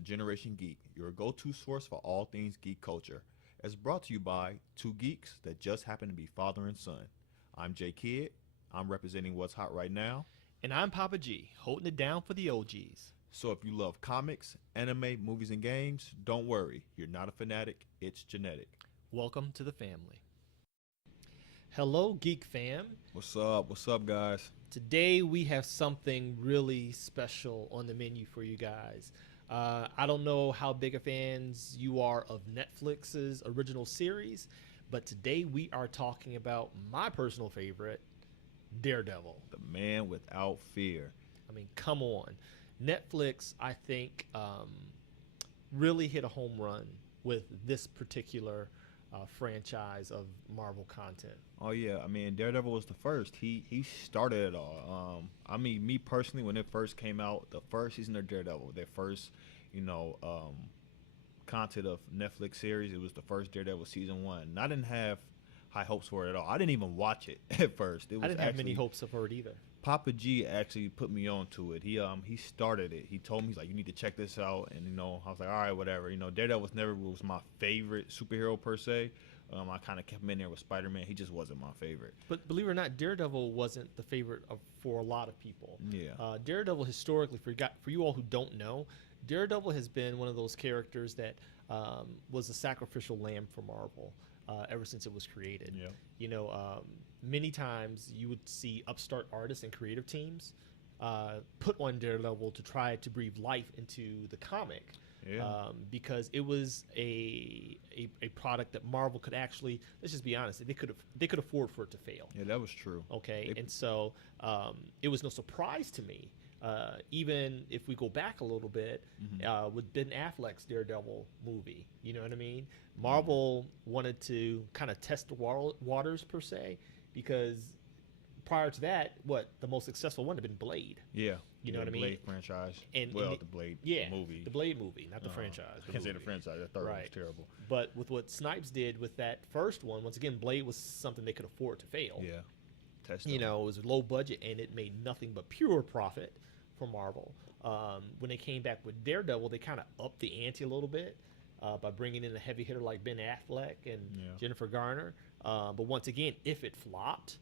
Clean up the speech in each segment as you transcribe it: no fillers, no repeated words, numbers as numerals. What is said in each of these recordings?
to Generation Geek, your go-to source for all things geek culture. As brought to you by two geeks that just happen to be father and son. I'm Jay Kidd. I'm representing what's hot right now. And I'm Poppa G, holding it down for the OGs. So if you love comics, anime, movies, and games, don't worry. You're not a fanatic. It's genetic. Welcome to the family. Hello, Geek fam. What's up? What's up, guys? Today we have something really special on the menu for you guys. I don't know how big of fans you are of Netflix's original series, but today we are talking about my personal favorite, Daredevil. The man without fear. I mean, come on. Netflix, I think, really hit a home run with this particular franchise of Marvel content. Oh yeah, I mean Daredevil was the first. He started it all. I mean, me personally, when it first came out, the first season of Daredevil, their first, content of Netflix series, it was the first Daredevil season 1. And I didn't have high hopes for it at all. I didn't even watch it at first. I didn't have many hopes for it either. Poppa G actually put me on to it. He started it. He told me, he's like, you need to check this out. And I was like, all right, whatever. Daredevil was my favorite superhero per se. I kind of kept him in there with Spider-Man. He just wasn't my favorite. But believe it or not, Daredevil wasn't the favorite for a lot of people. Yeah. Daredevil historically, for you all who don't know, Daredevil has been one of those characters that was a sacrificial lamb for Marvel ever since it was created. Yeah. Many times you would see upstart artists and creative teams put on Daredevil to try to breathe life into the comic. Yeah. Because it was a product that Marvel could actually, let's just be honest, they could afford for it to fail. Yeah, that was true. Okay, and so it was no surprise to me, even if we go back a little bit, with Ben Affleck's Daredevil movie. You know what I mean? Marvel wanted to kind of test the waters per se, because prior to that, the most successful one had been Blade. Yeah. You know what I mean? Blade franchise. The Blade movie. The Blade movie, not the franchise. I can't say the franchise. That third one was terrible. But with what Snipes did with that first one, once again, Blade was something they could afford to fail. Yeah. It was low budget, and it made nothing but pure profit for Marvel. When they came back with Daredevil, they kind of upped the ante a little bit by bringing in a heavy hitter like Ben Affleck and Jennifer Garner. But once again, if it flopped,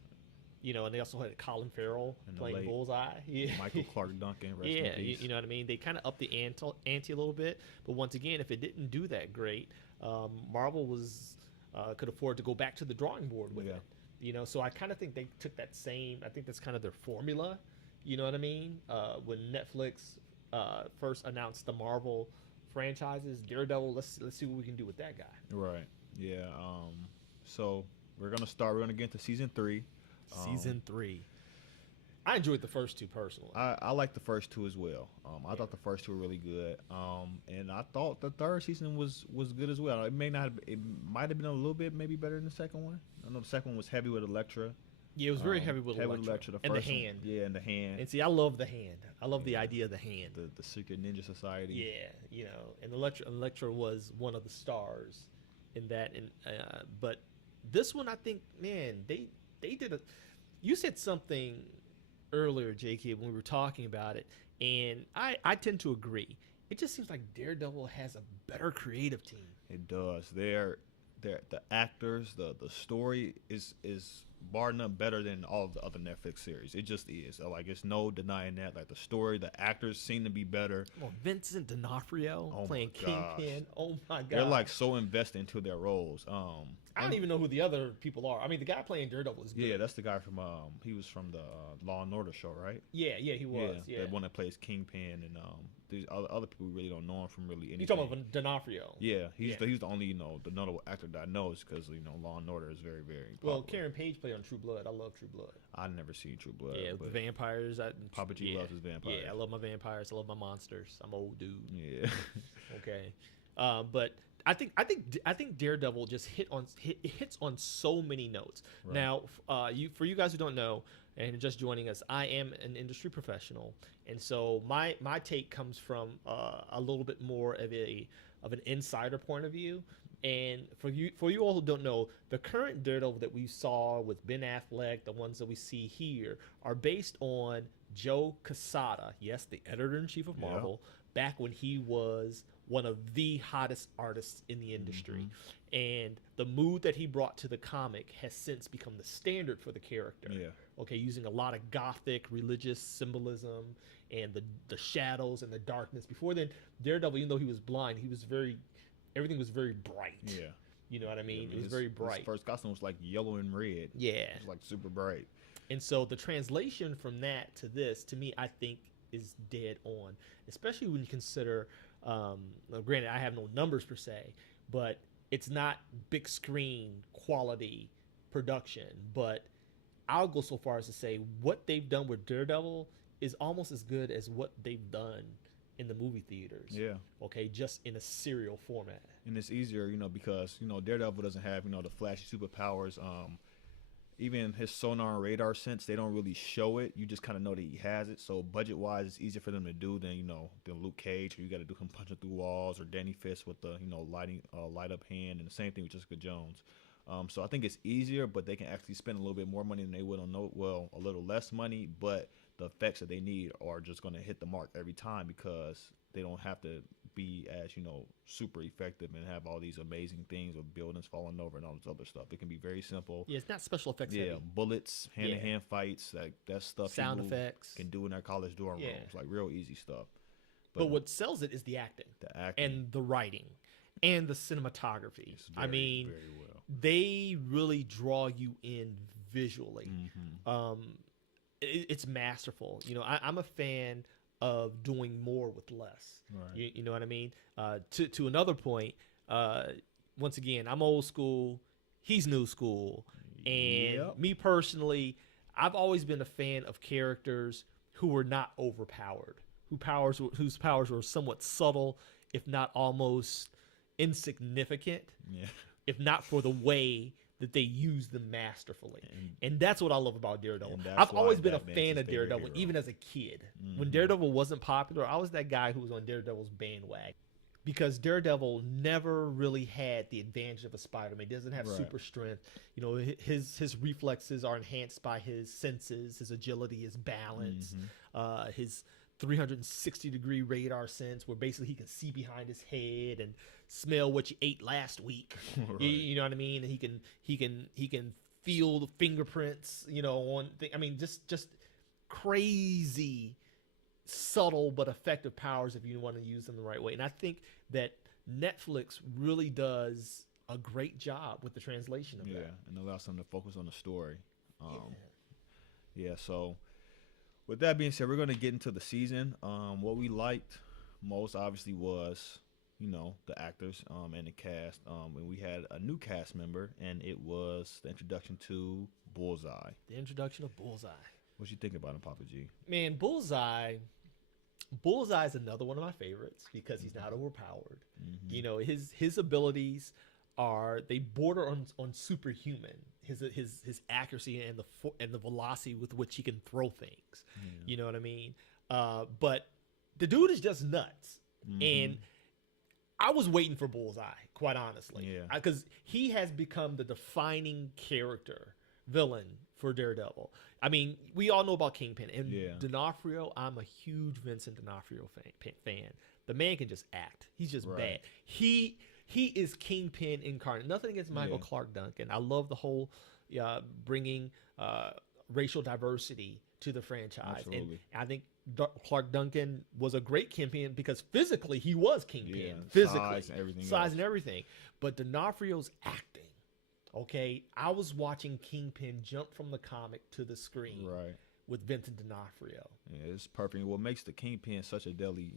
and they also had Colin Farrell playing Bullseye. Yeah. Michael Clark Duncan, rest in peace. You know what I mean? They kind of upped the ante a little bit. But once again, if it didn't do that great, Marvel could afford to go back to the drawing board with it. So I kind of think they took that same, I think that's kind of their formula. You know what I mean? When Netflix first announced the Marvel franchises, Daredevil, let's see what we can do with that guy. Right. Yeah. So we're going to get into season 3. Season 3. I enjoyed the first two personally. I like the first two as well. I thought the first two were really good. And I thought the third season was good as well. It might have been a little bit maybe better than the second one. I know the second one was heavy with Elektra. Yeah, it was very heavy with Elektra. The and first the hand. One, yeah, and the hand. And see, I love the hand. I love the idea of the hand. The secret ninja society. Yeah, and Elektra was one of the stars in that. And but this one, I think, man, they did a. You said something earlier, JK, when we were talking about it, and I tend to agree. It just seems like Daredevil has a better creative team. It does. The actors, the story is bar none better than all of the other Netflix series. It just is. Like, it's no denying that. Like, the story, the actors seem to be better. Well, Vincent D'Onofrio playing Kingpin. Oh my god. They're like so invested into their roles. I don't even know who the other people are. I mean, the guy playing Daredevil is good. Yeah, that's the guy from he was from the Law and Order show, right? Yeah, he was. Yeah, the one that plays Kingpin, and these other people really don't know him from really anything. You talking about D'Onofrio? Yeah, he's the only the notable actor that I know, is because Law and Order is very, very popular. Well, Karen Page played on True Blood. I love True Blood. I've never seen True Blood. Yeah, the vampires. Poppa G loves his vampires. Yeah, I love my vampires. I love my monsters. I'm an old dude. Yeah. Okay, but I think Daredevil just hits on so many notes. Right. Now, for you guys who don't know and just joining us, I am an industry professional, and so my take comes from a little bit more of an insider point of view. And for you all who don't know, the current Daredevil that we saw with Ben Affleck, the ones that we see here, are based on Joe Quesada, yes, the editor-in-chief of Marvel, back when he was one of the hottest artists in the industry. And the mood that he brought to the comic has since become the standard for the character. Yeah. Okay, using a lot of gothic religious symbolism and the shadows and the darkness. Before then, Daredevil, even though he was blind, everything was very bright. Yeah. You know what I mean? Yeah, it was very bright. His first costume was like yellow and red. Yeah. It was like super bright. And so the translation from that to this, to me, I think is dead on, especially when you consider, granted, I have no numbers per se, but it's not big screen quality production. But I'll go so far as to say what they've done with Daredevil is almost as good as what they've done in the movie theaters. Yeah. Okay, just in a serial format. And it's easier, because, Daredevil doesn't have, the flashy superpowers. Even his sonar and radar sense, they don't really show it. You just kind of know that he has it. So budget-wise, it's easier for them to do than, than Luke Cage, where you got to do him punching through walls, or Danny Fist with the, light up hand, and the same thing with Jessica Jones. So I think it's easier, but they can actually spend a little bit more money than they would on a little less money, but the effects that they need are just going to hit the mark every time because they don't have to be as, super effective and have all these amazing things with buildings falling over and all this other stuff. It can be very simple. Yeah, it's not special effects heavy. Bullets, hand-to-hand fights, that stuff sound effects can do in their college dorm rooms, like real easy stuff. But what sells it is the acting and the writing and the cinematography. Very well. They really draw you in visually. It's masterful. I'm a fan of doing more with less. Right. You know what I mean? To another point, once again, I'm old school. He's new school. And me personally, I've always been a fan of characters who were not overpowered, whose powers were somewhat subtle, if not almost insignificant, if not for the way that they use them masterfully. And that's what I love about Daredevil. I've always been a fan of Daredevil, even as a kid. When Daredevil wasn't popular, I was that guy who was on Daredevil's bandwagon. Because Daredevil never really had the advantage of a Spider-Man. He doesn't have super strength. His reflexes are enhanced by his senses, his agility, his balance, his 360-degree radar sense, where basically he can see behind his head and smell what you ate last week. Right. You know what I mean? And he can feel the fingerprints. Just crazy, subtle but effective powers if you want to use them the right way. And I think that Netflix really does a great job with the translation of that. Yeah, and allows them to focus on the story. So with that being said, we're going to get into the season. What we liked most, obviously, was, the actors and the cast. And we had a new cast member, and it was the introduction to Bullseye. The introduction of Bullseye. What you think about him, Papa G? Man, Bullseye is another one of my favorites because he's not overpowered. His abilities they border on superhuman. His accuracy and the velocity with which he can throw things. You know what I mean? But the dude is just nuts. And I was waiting for Bullseye, quite honestly. Yeah. Because he has become the defining villain for Daredevil. I mean, we all know about Kingpin. And D'Onofrio, I'm a huge Vincent D'Onofrio fan. The man can just act. He's just bad. He is Kingpin incarnate. Nothing against Michael Clark Duncan. I love the whole bringing racial diversity to the franchise. Absolutely. And I think Clark Duncan was a great Kingpin because physically he was Kingpin. Yeah, physically. Size and everything. But D'Onofrio's acting. Okay, I was watching Kingpin jump from the comic to the screen with Vincent D'Onofrio. Yeah, it's perfect. What makes the Kingpin such a deadly,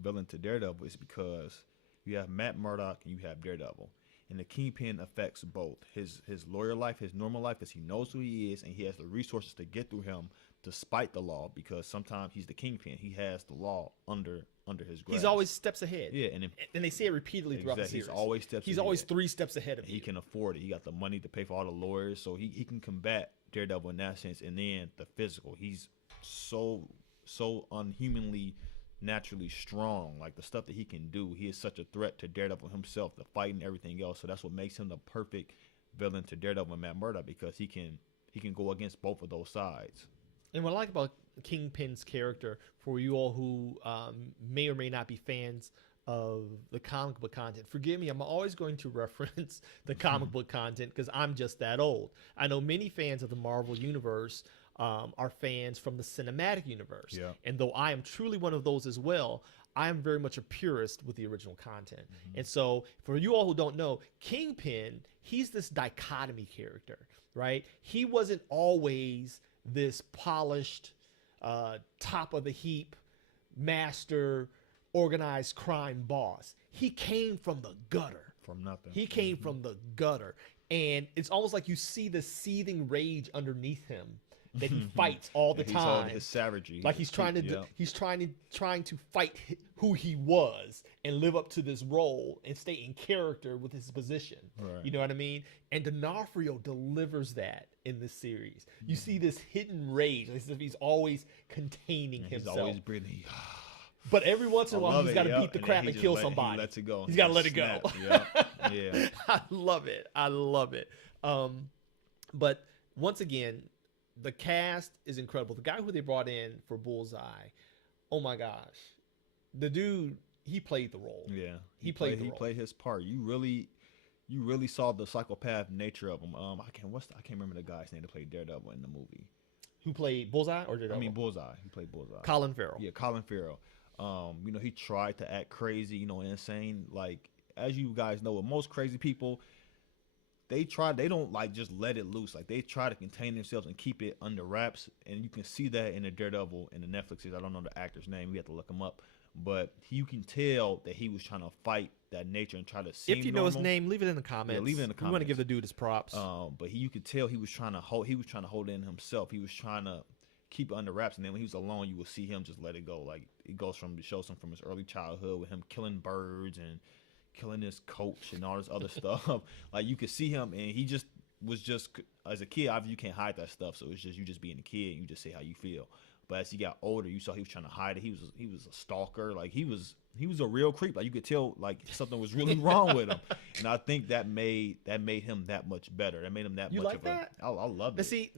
villain to Daredevil is because you have Matt Murdock and you have Daredevil. And the Kingpin affects both his lawyer life, his normal life, because he knows who he is and he has the resources to get through him despite the law, because sometimes he's the Kingpin. He has the law under his grasp. He's always steps ahead. Yeah, and they say it repeatedly throughout the series. He's always 3 steps ahead of you. He can afford it. He got the money to pay for all the lawyers, so he can combat Daredevil in that sense. And then the physical, he's so unhumanly naturally strong. Like the stuff that he can do, he is such a threat to Daredevil himself, the fight and everything else. So that's what makes him the perfect villain to Daredevil and Matt Murdock, because he can go against both of those sides. And what I like about Kingpin's character, for you all who may or may not be fans of the comic book content, forgive me, I'm always going to reference the comic book content because I'm just that old. I know many fans of the Marvel Universe are fans from the cinematic universe. Yeah. And though I am truly one of those as well, I am very much a purist with the original content. And so for you all who don't know, Kingpin, he's this dichotomy character, right? He wasn't always this polished, top of the heap, master, organized crime boss. He came from the gutter. From nothing. He came from the gutter. And it's almost like you see the seething rage underneath him that he fights all the time. His savagery. Like he's trying to fight who he was and live up to this role and stay in character with his position. Right. You know what I mean? And D'Onofrio delivers that in this series. You see this hidden rage, as if he's always containing himself. He's always breathing. But every once in a while, he's got to beat the crap and kill somebody. He lets it go. He's got to let it go. Yeah. I love it. I love it. But once again, the cast is incredible. The guy who they brought in for Bullseye, oh my gosh, the dude, he played the role. Yeah, he played his part. You really saw the psychopath nature of him. I can't remember the guy's name that played Daredevil in the movie. Who played Bullseye or Daredevil? I mean Bullseye. He played Bullseye. Colin Farrell. Yeah, Colin Farrell. He tried to act crazy, insane. Like, as you guys know, with most crazy people, they don't like just let it loose. Like, they try to contain themselves and keep it under wraps. And you can see that in the Daredevil and the Netflix series. I don't know the actor's name. We have to look him up. But you can tell that he was trying to fight that nature and try to seem If you know normal. his name, leave it in the comments. Yeah, leave it in the comments. We want to give the dude his props. But you could tell he was trying to hold it in himself. He was trying to keep it under wraps, and then when he was alone, you would see him just let it go. Like, it shows him from his early childhood with him killing birds and killing his coach and all this other stuff. Like, you could see him, and he just was as a kid, obviously you can't hide that stuff, so it's just you just being a kid, you just say how you feel. But as he got older, you saw he was trying to hide it. He was a stalker. Like, he was a real creep. Like, you could tell like something was really wrong with him. And I think that made him that much better. That made him that You much like of that? I love But it. see,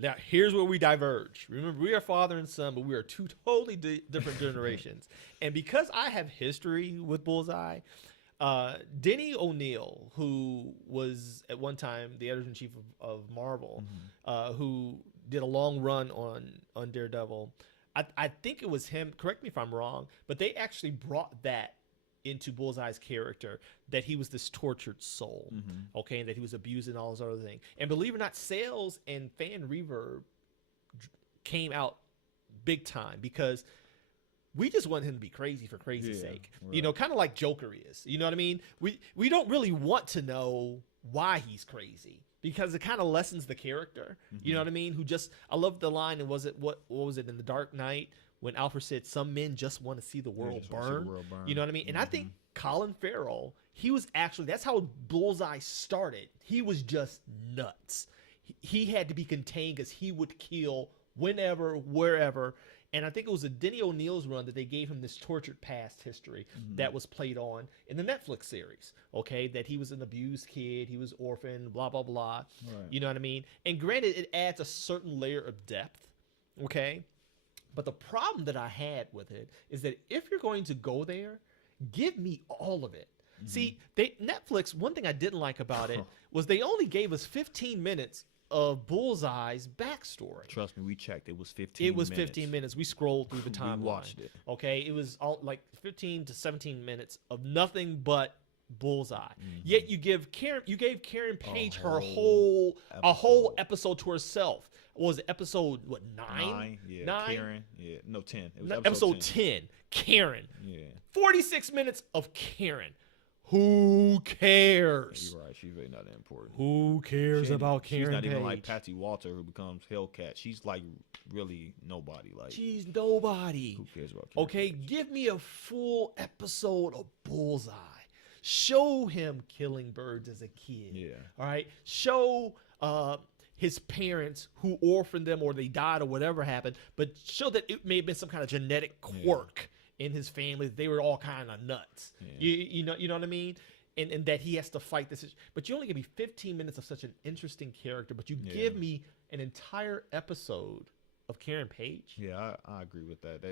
now here's where we diverge. Remember, we are father and son, but we are two totally different generations. And because I have history with Bullseye, Denny O'Neil, who was at one time the editor-in-chief of Marvel, who did a long run on Daredevil, I think it was him, correct me if I'm wrong, but they actually brought that into Bullseye's character, that he was this tortured soul, okay, and that he was abused and all this other thing. And believe it or not, sales and fan reverb came out big time because we just want him to be crazy for crazy's sake. Right. Kind of like Joker is. You know what I mean? We don't really want to know why he's crazy because it kind of lessens the character. You know what I mean? I love the line, and what was it in The Dark Knight when Alfred said, "Some men just want to see the world burn." You know what I mean? And I think Colin Farrell, that's how Bullseye started. He was just nuts. He had to be contained because he would kill whenever, wherever. And I think it was a Denny O'Neil's run that they gave him this tortured past history that was played on in the Netflix series, okay? That he was an abused kid, he was orphaned, blah, blah, blah. Right. You know what I mean? And granted, it adds a certain layer of depth, okay? But the problem that I had with it is that if you're going to go there, give me all of it. See, Netflix, one thing I didn't like about it was they only gave us 15 minutes of Bullseye's backstory. Trust me, we checked. It was 15 minutes. 15 minutes. We scrolled through the timeline. We watched it. Okay, it was all like 15 to 17 minutes of nothing but Bullseye. Yet you gave Karen Page a whole episode to herself. What was it, episode 9? Yeah. 9? Karen. Yeah. No, 10. It was episode 10. Karen. Yeah. 46 minutes of Karen. Who cares? You're right. She's really not that important. Who cares about Karen? She's not even Page? like Patsy Walter, who becomes Hellcat. She's like really nobody. Like, she's nobody. Who cares about Karen? Okay, give me a full episode of Bullseye. Show him killing birds as a kid. Yeah. All right. Show his parents who orphaned them or they died or whatever happened, but show that it may have been some kind of genetic quirk in his family. They were all kind of nuts. Yeah. You know what I mean? And that he has to fight this. But you only give me 15 minutes of such an interesting character, but you give me an entire episode of Karen Page. Yeah, I agree with that.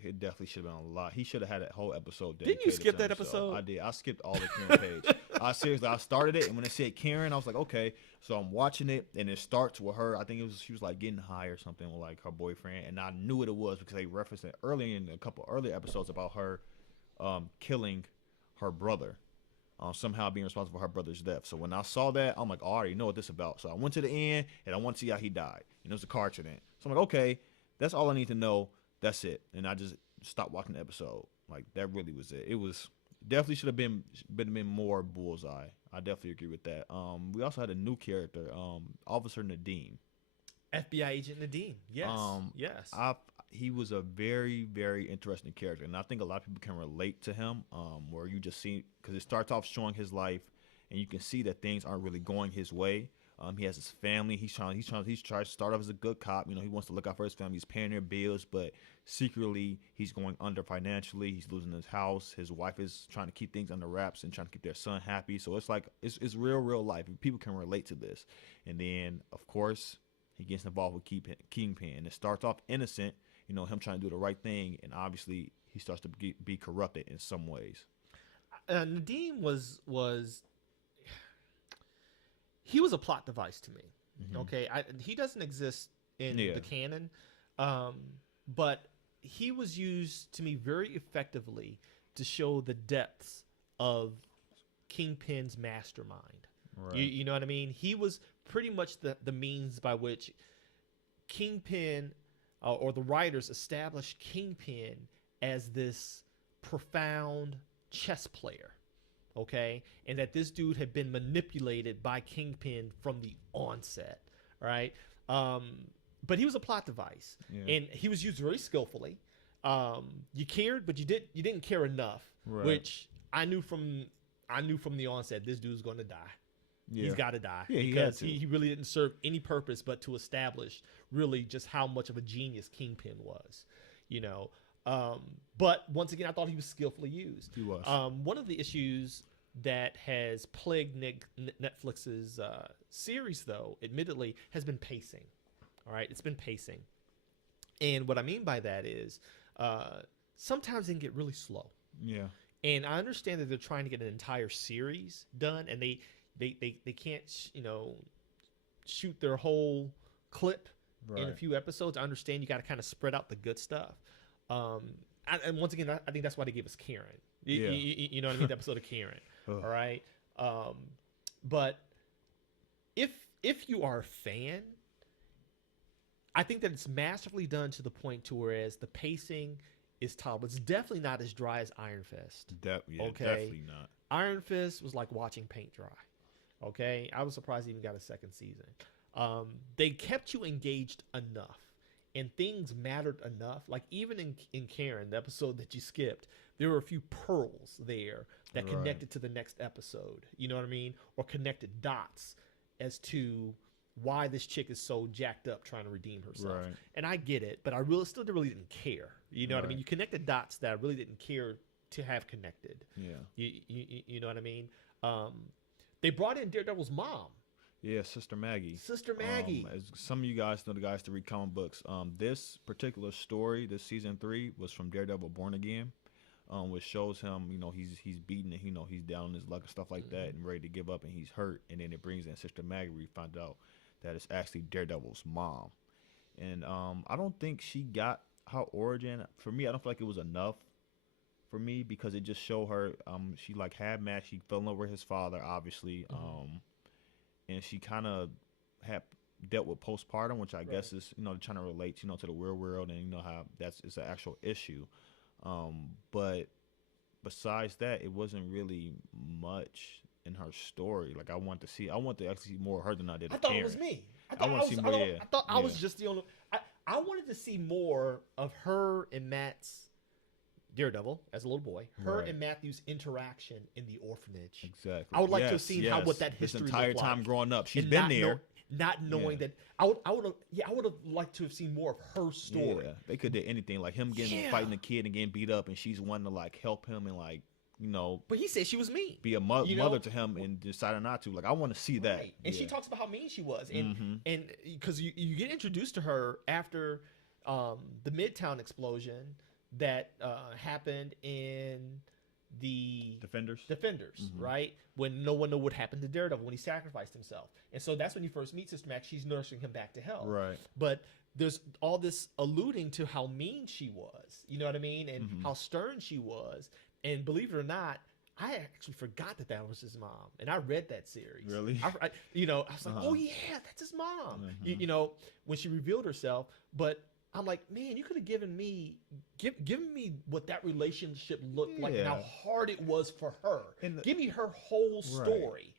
It definitely should have been a lot. He should have had a whole episode Didn't dedicated you skip to that himself. episode? I did. I skipped all the Karen Page. I seriously, I started it, and when it said Karen, I was like, okay. So I'm watching it, and it starts with her. I think she was like getting high or something with like her boyfriend, and I knew what it was because they referenced it early in a couple earlier episodes about her killing her brother. Somehow being responsible for her brother's death. So when I saw that, I'm like, oh, I already know what this is about. So I went to the end, and I want to see how he died. And it was a car accident. So I'm like, okay, that's all I need to know. That's it. And I just stopped watching the episode. Like, that really was it. It was definitely should have been more bullseye. I definitely agree with that. We also had a new character, Officer Nadeem. FBI agent Nadeem. Yes. Yes. He was a very, very interesting character, and I think a lot of people can relate to him. Where you just see, because it starts off showing his life, and you can see that things aren't really going his way. He has his family. He's trying to start off as a good cop. You know, he wants to look out for his family. He's paying their bills, but secretly he's going under financially. He's losing his house. His wife is trying to keep things under wraps and trying to keep their son happy. So it's like it's real life. People can relate to this. And then of course he gets involved with Kingpin. And it starts off innocent. You know, him trying to do the right thing, and obviously he starts to be corrupted in some ways. Nadeem was he was a plot device to me. Mm-hmm. Okay, he doesn't exist in the canon, but he was used to me very effectively to show the depths of Kingpin's mastermind. Right. You know what I mean? He was pretty much the means by which Kingpin or the writers established Kingpin as this profound chess player. Okay, and that this dude had been manipulated by Kingpin from the onset, right? But he was a plot device, and he was used very skillfully. You cared, but you didn't care enough, right. Which I knew from the onset. This dude's going to die. Yeah. He's got to die because he really didn't serve any purpose but to establish really just how much of a genius Kingpin was, you know. But once again, I thought he was skillfully used. He was. One of the issues that has plagued Netflix's series, though, admittedly, has been pacing. All right, it's been pacing. And what I mean by that is sometimes they can get really slow. Yeah. And I understand that they're trying to get an entire series done, and they can't, shoot their whole clip in a few episodes. I understand you got to kind of spread out the good stuff. And once again, I think that's why they gave us Karen. You know what I mean? The episode of Karen. All right. But if you are a fan, I think that it's masterfully done to the point to whereas the pacing is tolerable. It's definitely not as dry as Iron Fist. Definitely not. Iron Fist was like watching paint dry. Okay, I was surprised it even got a second season. They kept you engaged enough, and things mattered enough. Like even in Karen, the episode that you skipped, there were a few pearls there that connected to the next episode. You know what I mean? Or connected dots as to why this chick is so jacked up trying to redeem herself. Right. And I get it, but I still really didn't care. You know what I mean? You connected dots that I really didn't care to have connected. Yeah. You know what I mean? They brought in Daredevil's mom. Yeah, Sister Maggie. Sister Maggie. As some of you guys know, the guys to read comic books. This particular story, this season 3, was from Daredevil Born Again, which shows him, he's beaten and he's down on his luck and stuff like that, and ready to give up, and he's hurt. And then it brings in Sister Maggie. We find out that it's actually Daredevil's mom, and I don't think she got her origin. For me, I don't feel like it was enough. For me, because it just showed her, she like had Matt. She fell in love with his father, obviously, and she kind of had dealt with postpartum, which I guess is trying to relate, to the real world, and how it's an actual issue. But besides that, it wasn't really much in her story. Like I want to actually see more of her than I did. I thought Karen. It was me. I thought I was just the only. I wanted to see more of her and Matt's. Daredevil as a little boy, her and Matthew's interaction in the orphanage. Exactly. I would like to have seen what that history this entire looked time like. Growing up. She's been there, not knowing that. I would have liked to have seen more of her story. Yeah, they could do anything like him fighting the kid and getting beat up, and she's wanting to like help him and like But he said she was mean. be a mother to him and decided not to. Like, I want to see that. Right. And she talks about how mean she was, and because you get introduced to her after the Midtown explosion that happened in the Defenders, right? When no one knew what happened to Daredevil when he sacrificed himself, and so that's when you first meet Sister Max. She's nursing him back to health, right? But there's all this alluding to how mean she was, you know what I mean, and how stern she was. And believe it or not, I actually forgot that was his mom, and I read that series. Really? I was like, oh yeah, that's his mom. When she revealed herself, but I'm like, man, you could have given me what that relationship looked like and how hard it was for her. Give me her whole story,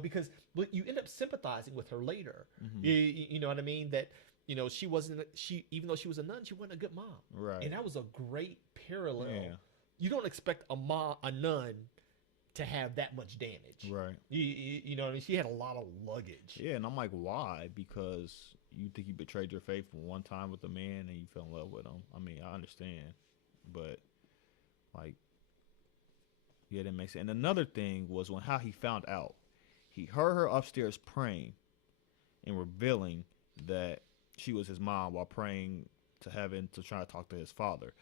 because you end up sympathizing with her later. You know what I mean? That she even though she was a nun, she wasn't a good mom. Right. And that was a great parallel. Yeah. You don't expect a nun to have that much damage. Right. You know what I mean? She had a lot of luggage. Yeah, and I'm like, why? Because you think you betrayed your faith one time with a man and you fell in love with him. I mean, I understand. But, like, yeah, that makes sense. And another thing was how he found out. He heard her upstairs praying and revealing that she was his mom while praying to heaven to try to talk to his father.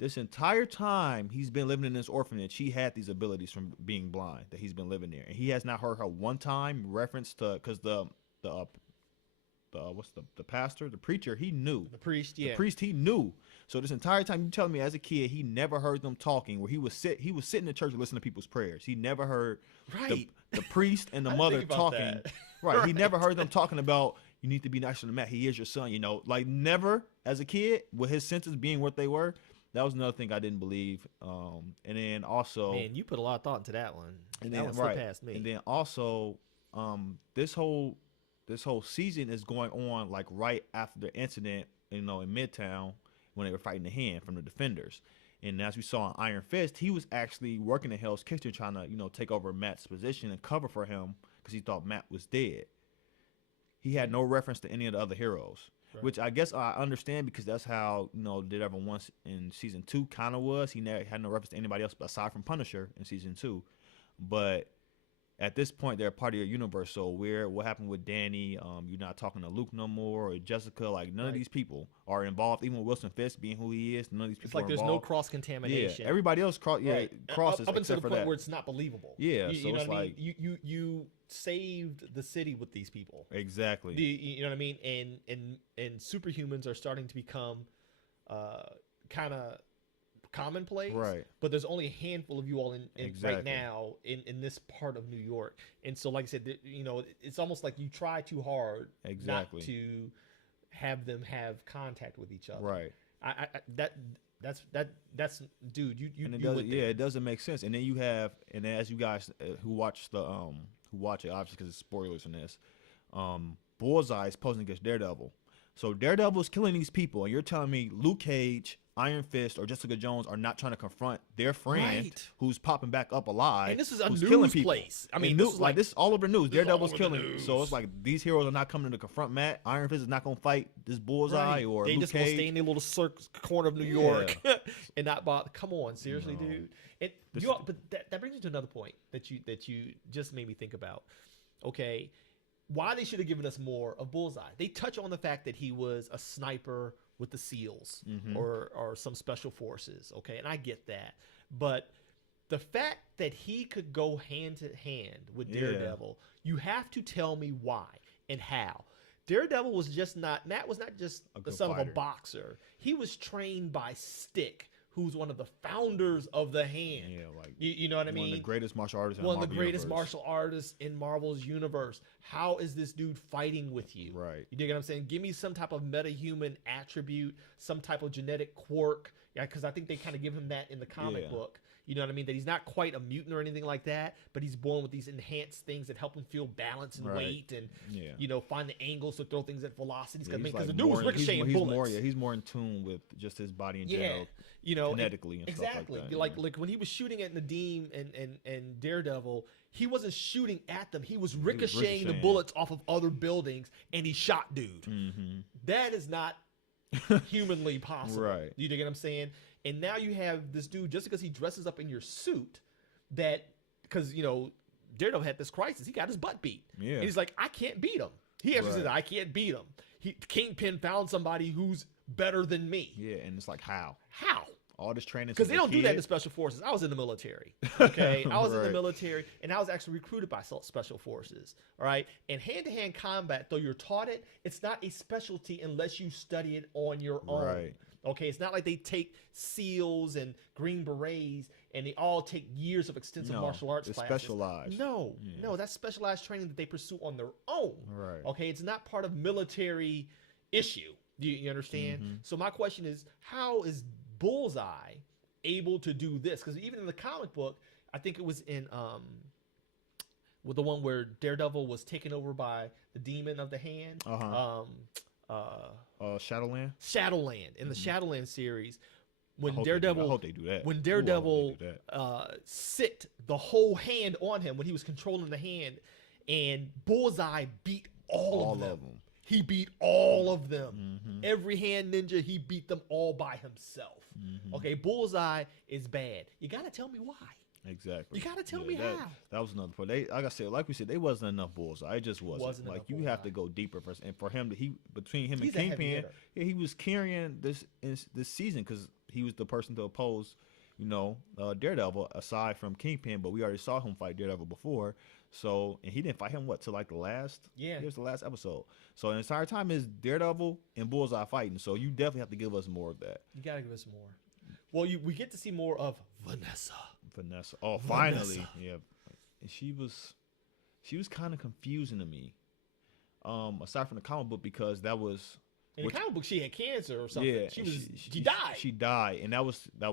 This entire time he's been living in this orphanage, he had these abilities from being blind that he's been living there, and he has not heard her one time reference to, because the pastor, the preacher, he knew. The priest, yeah. The priest, he knew. So this entire time, you telling me as a kid, he never heard them talking. Where he would sit in the church and listen to people's prayers. He never heard the priest and the mother talking. Right. He never heard them talking about, you need to be nicer to Matt. He is your son. Like, never as a kid, with his senses being what they were. That was another thing I didn't believe. And then also, man, you put a lot of thought into that one. And that then, one slipped past me. And then also, this whole season is going on like right after the incident, in Midtown when they were fighting the Hand from the Defenders. And as we saw in Iron Fist, he was actually working in Hell's Kitchen trying to, take over Matt's position and cover for him because he thought Matt was dead. He had no reference to any of the other heroes. Right. Which I guess I understand because that's how, Daredevil once in season 2 kind of was. He never had no reference to anybody else aside from Punisher in season 2. But at this point, they're a part of your universe. So what happened with Danny? You're not talking to Luke no more, or Jessica. Like, none of these people are involved. Even with Wilson Fisk being who he is, none of these people it's like are there's involved. no cross-contamination. Yeah, everybody else crosses up until the point that. where it's not believable. Yeah, so it's like you saved the city with these people. Exactly. You know what I mean? And superhumans are starting to become kind of commonplace, right? But there's only a handful of you all in right now in this part of New York, and so like I said, it's almost like you try too hard not to have them have contact with each other, right? That's dude, you it doesn't make sense. And then you have, and then as you guys who watch it, obviously because it's spoilers in this, Bullseye is posing against Daredevil. So Daredevil is killing these people, and you're telling me Luke Cage, Iron Fist, or Jessica Jones are not trying to confront their friend who's popping back up alive. And this is a news place. I mean, this is all over the news. Daredevil's killing. So it's like these heroes are not coming to confront Matt. Iron Fist is not going to fight this Bullseye or they Luke just Cage. Going to stay in their little corner of New York and not bother. Come on, seriously, dude. And but that brings me to another point that you just made me think about. Okay, why they should have given us more of Bullseye. They touch on the fact that he was a sniper with the SEALs or some special forces, okay? And I get that. But the fact that he could go hand to hand with Daredevil, you have to tell me why and how. Daredevil was Matt was not just the son of a boxer. He was trained by Stick, who's one of the founders of the Hand. Yeah, like you know what I mean? One of the greatest martial artists in One of the greatest martial artists in Marvel's universe. How is this dude fighting with you? Right. You dig what I'm saying? Give me some type of metahuman attribute, some type of genetic quirk. Yeah, because I think they kind of give him that in the comic book. You know what I mean? That he's not quite a mutant or anything like that, but he's born with these enhanced things that help him feel balance and weight and, find the angles to throw things at velocities. Because the dude was ricocheting bullets. He's more in tune with just his body in general. Kinetically and stuff like that. Like when he was shooting at Nadeem and Daredevil, he wasn't shooting at them. He was ricocheting the bullets off of other buildings, and he shot dude. Mm-hmm. That is not humanly possible. Right. You dig what I'm saying? And now you have this dude, just because he dresses up in your suit, that because Daredevil had this crisis. He got his butt beat. Yeah. And he's like, I can't beat him. He actually Right. said, I can't beat him. Kingpin found somebody who's better than me. Yeah, and it's like how How? all this training Because they don't do that in the special forces. I was in the military. Okay, I was in the Right. military, and I was actually recruited by special forces. All right, and hand-to-hand combat, though you're taught it, it's not a specialty unless you study it on your own. Right. Okay, it's not like they take SEALs and Green Berets and they all take years of extensive martial arts it's classes. specialized. No, that's specialized training that they pursue on their own. Right. Okay, it's not part of military issue. You understand? Mm-hmm. So my question is, how is Bullseye able to do this? Because even in the comic book, I think it was in with the one where Daredevil was taken over by the demon of the hand. Shadowland. Shadowland in the Shadowland series, when I hope Daredevil they do that. when Ooh, I Daredevil hope they do that. sit the whole hand on him when he was controlling the hand, and Bullseye beat all of them. He beat all of them. Every hand ninja, he beat them all by himself. Okay, Bullseye is bad. You gotta tell me why. Exactly. You gotta tell me how. That was another part. They, like I said, like we said, they wasn't enough Bullseye. It just wasn't. Like enough you have Bullseye. to go deeper first. And for him, between him He's and a heavy Kingpin, hitter. yeah, he was carrying this season because he was the person to oppose, Daredevil aside from Kingpin. But we already saw him fight Daredevil before. So, and he didn't fight him till like the last. Yeah. Here's the last episode. So the entire time is Daredevil and Bullseye fighting. So you definitely have to give us more of that. You gotta give us more. Well, we get to see more of Vanessa. Oh, finally. Yeah. And she was kind of confusing to me. Aside from the comic book, because that was In the comic book, she had cancer or something. yeah, She died. She died, and that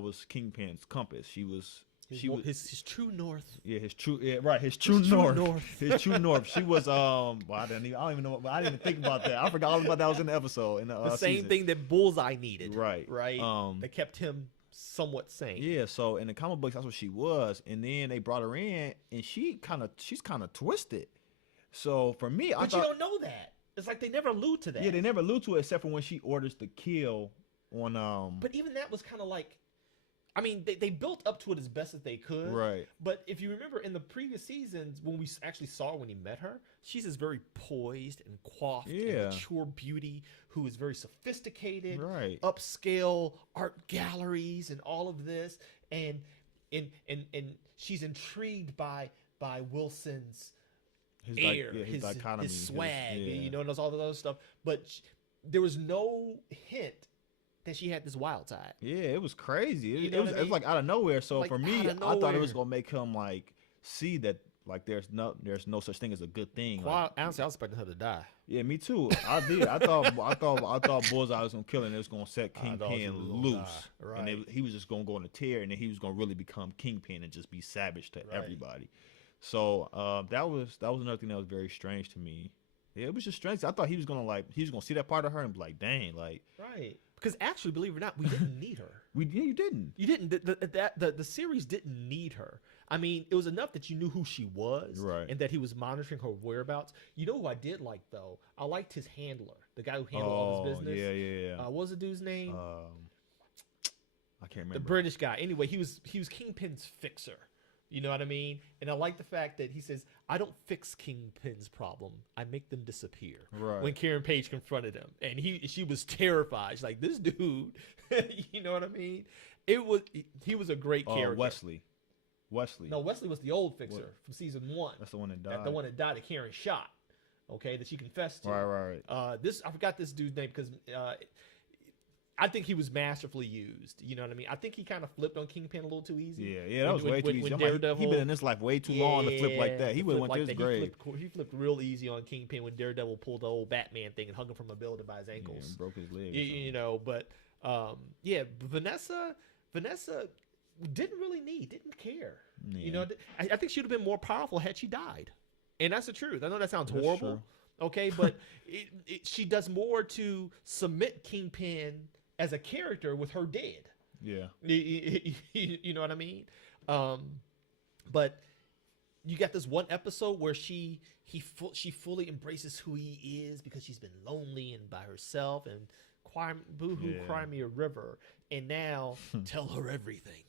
was Kingpin's compass. She was his true north. yeah, his true north. His true north. She was well, I don't even know. I didn't even think about that. I forgot all about that was in the episode. In The same season. thing that Bullseye needed. Right. That kept him somewhat sane. Yeah, so in the comic books, that's what she was, and then they brought her in, and she's kind of twisted. So for me, I But you don't know that. It's like they never allude to that. yeah, they never allude to it except for when she orders the kill on But even that was kind of like, I mean, they built up to it as best as they could. Right. But if you remember in the previous seasons, when we actually saw when he met her, she's this very poised and coiffed and mature beauty who is very sophisticated, Right. upscale art galleries and all of this. And she's intrigued by Wilson's air, his dichotomy, swag, and all the other stuff. But there was no hint that she had this wild side. Yeah, it was crazy. You It know was what I mean? like out of nowhere. So Like, for me, out of I thought it nowhere. was gonna make him like see that like there's no such thing as a good thing. Like, Honestly, I was expecting her to die. yeah, me too. I did. I thought Bullseye was gonna kill her and it was gonna set thought she Kingpin was gonna loose, die. Right. and he was just gonna go on a tear, and then he was gonna really become Kingpin and just be savage to Right. everybody. So that was another thing that was very strange to me. Yeah, it was just strange. I thought he was gonna see that part of her and be like, dang, like Right. Because actually, believe it or not, we didn't need her. you didn't. You didn't. The series didn't need her. I mean, it was enough that you knew who she was, Right. and that he was monitoring her whereabouts. You know who I did like though? I liked his handler, the guy who handled all his business. Yeah. What was the dude's name? I can't remember. The British guy. Anyway, he was Kingpin's fixer. You know what I mean? And I like the fact that he says, "I don't fix Kingpin's problem. I make them disappear." Right. When Karen Page confronted him, and she was terrified. She's like, "This dude," you know what I mean? He was a great character. Wesley. No, Wesley was the old fixer What? from season 1. That's the one that died. The one that died that Karen shot. Okay, that she confessed to. Right. I forgot this dude's name because I think he was masterfully used. You know what I mean? I think he kind of flipped on Kingpin a little too easy. Yeah, that was way too easy. When I'm like, Daredevil, he been in this life way too long to flip like that. He would have went to his grave. He flipped real easy on Kingpin when Daredevil pulled the old Batman thing and hung him from a building by his ankles. And broke his leg. Vanessa didn't care. Yeah. You know, I think she would have been more powerful had she died. And that's the truth. I know that sounds That's horrible. true. Okay, but she does more to submit Kingpin as a character with her dead. Yeah. You know what I mean? But you got this one episode where she fully embraces who he is because she's been lonely and by herself and cry me a river, and now tell her everything.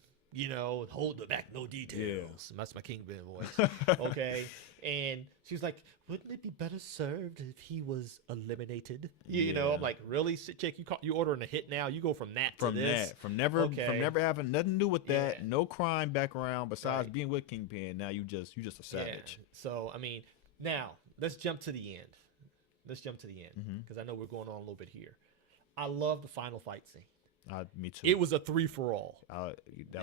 hold the back, no details. That's my Kingpin voice. Okay. And she's like, wouldn't it be better served if he was eliminated? You know, I'm like, really, chick, you ordering a hit now? You go from that to this? From never having nothing to do with that, no crime background besides being with Kingpin. Now you just a savage. Yeah. So I mean, now let's jump to the end. Because I know we're going on a little bit here. I love the final fight scene. Me too. It was a 3-for-all.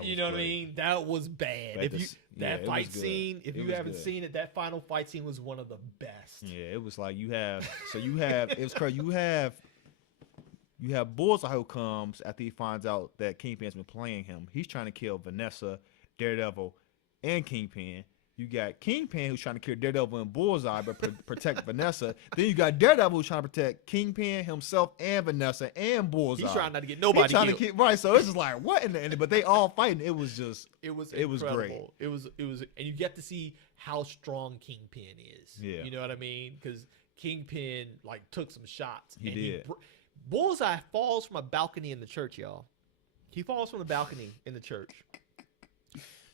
You know what I mean? That was bad. That fight scene, if you haven't seen it, that final fight scene was one of the best. Yeah, it was like it was crazy. You have Bullseye who comes after he finds out that Kingpin's been playing him. He's trying to kill Vanessa, Daredevil, and Kingpin. You got Kingpin who's trying to kill Daredevil and Bullseye but protect Vanessa. Then you got Daredevil who's trying to protect Kingpin, himself, and Vanessa, and Bullseye. He's trying not to get nobody killed. Right, so it's just like, what in the end? But they all fighting. It was incredible. Great. It was, and you get to see how strong Kingpin is. Yeah. You know what I mean? Because Kingpin, like, took some shots. He did. Bullseye falls from a balcony in the church, y'all. He falls from the balcony in the church.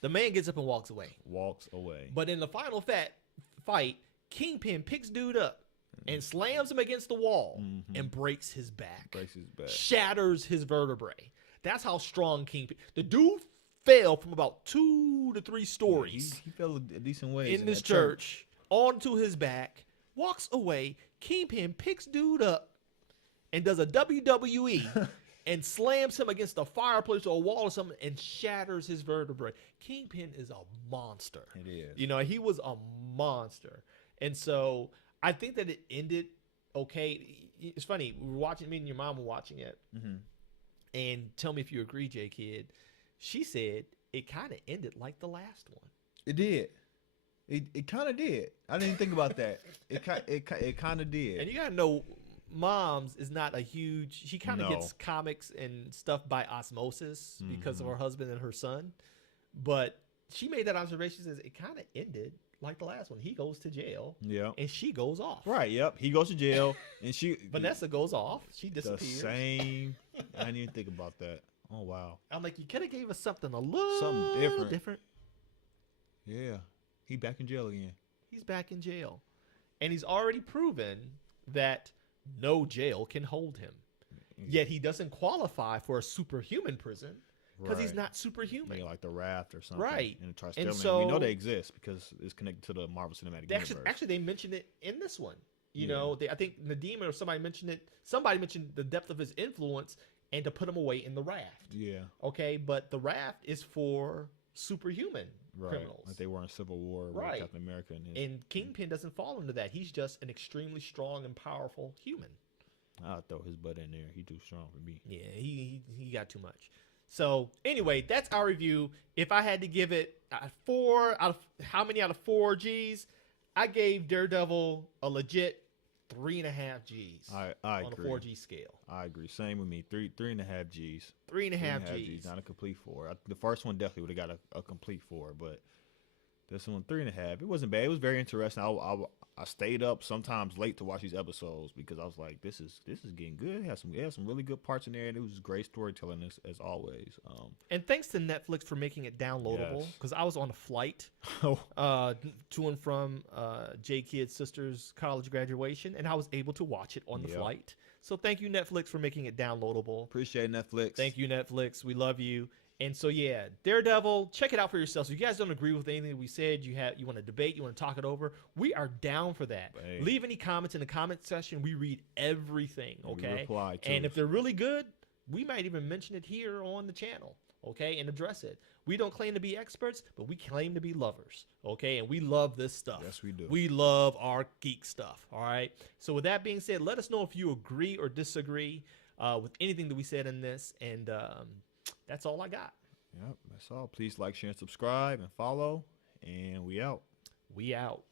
The man gets up and walks away. But in the final fight, Kingpin picks dude up and slams him against the wall and breaks his back. Shatters his vertebrae. That's how strong Kingpin. The dude fell from about 2 to 3 stories. He fell a decent way in this church onto his back, walks away. Kingpin picks dude up and does a WWE. And slams him against a fireplace or a wall or something and shatters his vertebrae. Kingpin is a monster. It is. You know, he was a monster. And so I think that it ended okay. It's funny. We were watching, me and your mom were watching it. And tell me if you agree, J Kid. She said it kind of ended like the last one. It did. It kind of did. I didn't think about that. It kind of did. And you got to know, Mom's is not a huge. She kind of gets comics and stuff by osmosis because of her husband and her son. But she made that observation. Says it kind of ended like the last one. He goes to jail. Yeah. And she goes off. Right. Yep. He goes to jail, and Vanessa goes off. She disappears. The same. I didn't even think about that. Oh wow. I'm like, you could have gave us something different. Yeah. He back in jail again. He's back in jail, and he's already proven that no jail can hold him. Yet he doesn't qualify for a superhuman prison because he's not superhuman. Like the Raft or something. Right. And so we know they exist because it's connected to the Marvel Cinematic Universe. Actually, they mentioned it in this one. You know, I think Nadeem or somebody mentioned it. Somebody mentioned the depth of his influence and to put him away in the Raft. Yeah. Okay, but the Raft is for superhuman criminals. Like they were in Civil War with Captain America. And Kingpin doesn't fall into that. He's just an extremely strong and powerful human. I'll throw his butt in there. He's too strong for me. Yeah, he got too much. So anyway, that's our review. If I had to give it 4 out of how many out of 4 G's, I gave Daredevil a legit 3.5 G's. I on agree. a 4G scale. I agree. Same with me. 3.5 G's. 3.5 G's. Not a complete 4. The first one definitely would have got a complete 4, but this one 3.5. It wasn't bad. It was very interesting. I stayed up sometimes late to watch these episodes because I was like, this is getting good. It had some really good parts in there, and it was great storytelling as always. And thanks to Netflix for making it downloadable because I was on a flight to and from J Kid's sister's college graduation, and I was able to watch it on the flight. So thank you, Netflix, for making it downloadable. Appreciate Netflix. Thank you, Netflix. We love you. And so, yeah, Daredevil, check it out for yourself. So if you guys don't agree with anything we said, you want to debate, you want to talk it over, we are down for that. Hey. Leave any comments in the comment section. We read everything, okay? We reply too. And if they're really good, we might even mention it here on the channel, okay, and address it. We don't claim to be experts, but we claim to be lovers, okay? And we love this stuff. Yes, we do. We love our geek stuff, all right? So with that being said, let us know if you agree or disagree with anything that we said in this, and that's all I got. Yep, that's all. Please like, share, and subscribe, and follow. And we out. We out.